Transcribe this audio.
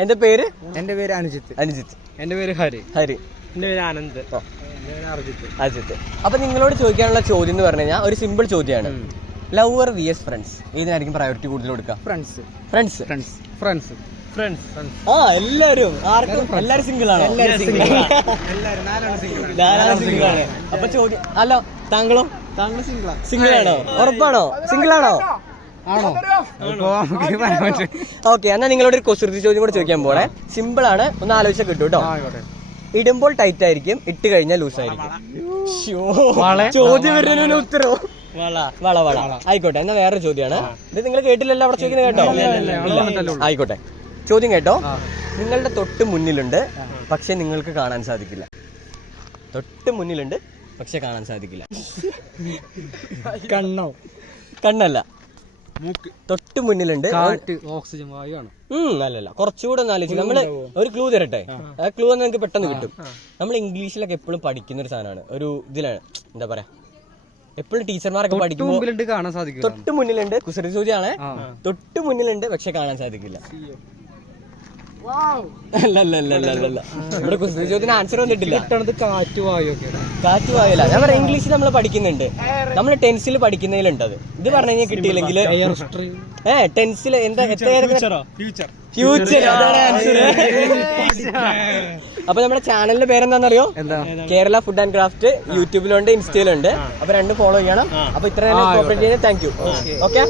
എന്റെ പേര് അനുജിത്ത്. എന്റെ പേര് ഹരി. എന്റെ പേര് ആനന്ദ്. അജിത്ത്. അപ്പൊ നിങ്ങളോട് ചോദിക്കാനുള്ള ചോദ്യം എന്ന് പറഞ്ഞു കഴിഞ്ഞാൽ ഒരു സിമ്പിൾ ചോദ്യമാണ്. ലവർ വിഎസ് ഫ്രണ്ട്സ്, ഏതിനായിരിക്കും പ്രയോറിറ്റി കൂടുതൽ കൊടുക്കുക? ഫ്രണ്ട്സ്. ആ എല്ലാരും എല്ലാരും സിംഗിൾ ആണോ? സിംഗിൾ ആണ്. അപ്പൊ ചോദ്യം അല്ല, താങ്കളോ? സിംഗിൾ ആണോ? ഉറപ്പാണോ? സിംഗിൾ ആണോ? ഓക്കെ, എന്നാ നിങ്ങളോട് ഒരു കുസൃതി ചോദ്യം കൂടെ ചോദിക്കാൻ പോണേ. സിമ്പിൾ ആണ്, ഒന്ന് ആലോചിച്ചാൽ കിട്ടും കേട്ടോ. ഇടുമ്പോൾ ടൈറ്റ് ആയിരിക്കും, ഇട്ട് കഴിഞ്ഞാൽ ലൂസ് ആയിരിക്കും. ചോദ്യം വരുന്നതിന് ഉത്തരവോ? വള. ആയിക്കോട്ടെ, എന്നാ വേറെ ചോദ്യമാണ്. ഇത് നിങ്ങൾ കേട്ടില്ലല്ലോ അവിടെ ചോദിക്കുന്നത്, കേട്ടോ? ആയിക്കോട്ടെ, ചോദ്യം കേട്ടോ. നിങ്ങളുടെ തൊട്ട് മുന്നിലുണ്ട്, പക്ഷെ നിങ്ങൾക്ക് കാണാൻ സാധിക്കില്ല. തൊട്ട് മുന്നിലുണ്ട്, പക്ഷെ കാണാൻ സാധിക്കില്ല. കണ്ണല്ല, തൊട്ട് മുന്നിലുണ്ട്. ഓക്സിജൻ വായുവാണ്. അല്ലല്ല, കുറച്ചുകൂടെ ഒന്ന് ആലോചിക്കും. നമ്മള് ഒരു ക്ലൂ തരട്ടെ? ആ ക്ലൂ നിങ്ങൾക്ക് പെട്ടെന്ന് കിട്ടും. നമ്മൾ ഇംഗ്ലീഷിലൊക്കെ എപ്പോഴും പഠിക്കുന്ന ഒരു സാധനമാണ്. ഒരു ഇതിലാണ്, എന്താ പറയാ, എപ്പോഴും ടീച്ചർമാരൊക്കെ പഠിക്കുമ്പോൾ തൊട്ട് മുന്നിലുണ്ട്. കുസൃതി ചോദ്യമാണ്. തൊട്ട് മുന്നിലുണ്ട്, പക്ഷെ കാണാൻ സാധിക്കില്ല. അല്ല, ഇവിടെ കുസൃതി ചോദ്യത്തിന് ആൻസർ വന്നിട്ടില്ല. കാറ്റ് വായല്ല. ഞാൻ പറയാം, ഇംഗ്ലീഷിൽ നമ്മൾ പഠിക്കുന്നുണ്ട്. നമ്മൾ ടെൻസിൽ പഠിക്കുന്നതിലുണ്ട് അത്. ഇത് പറഞ്ഞു കഴിഞ്ഞാൽ കിട്ടിയില്ലെങ്കിൽ ടെൻസിൽ എന്താ ഫ്യൂച്ചർ, അതാണ് ആൻസർ. അപ്പൊ നമ്മുടെ ചാനലിന്റെ പേരെന്താണെന്നറിയോ? Kerala food and craft. യൂട്യൂബിലുണ്ട്, ഇൻസ്റ്റയിലുണ്ട്. അപ്പൊ രണ്ടും ഫോളോ ചെയ്യണം. അപ്പൊ ഇത്ര കോപ്പറേറ്റ് ചെയ്യുന്നത്. Thank you. ഓക്കെ.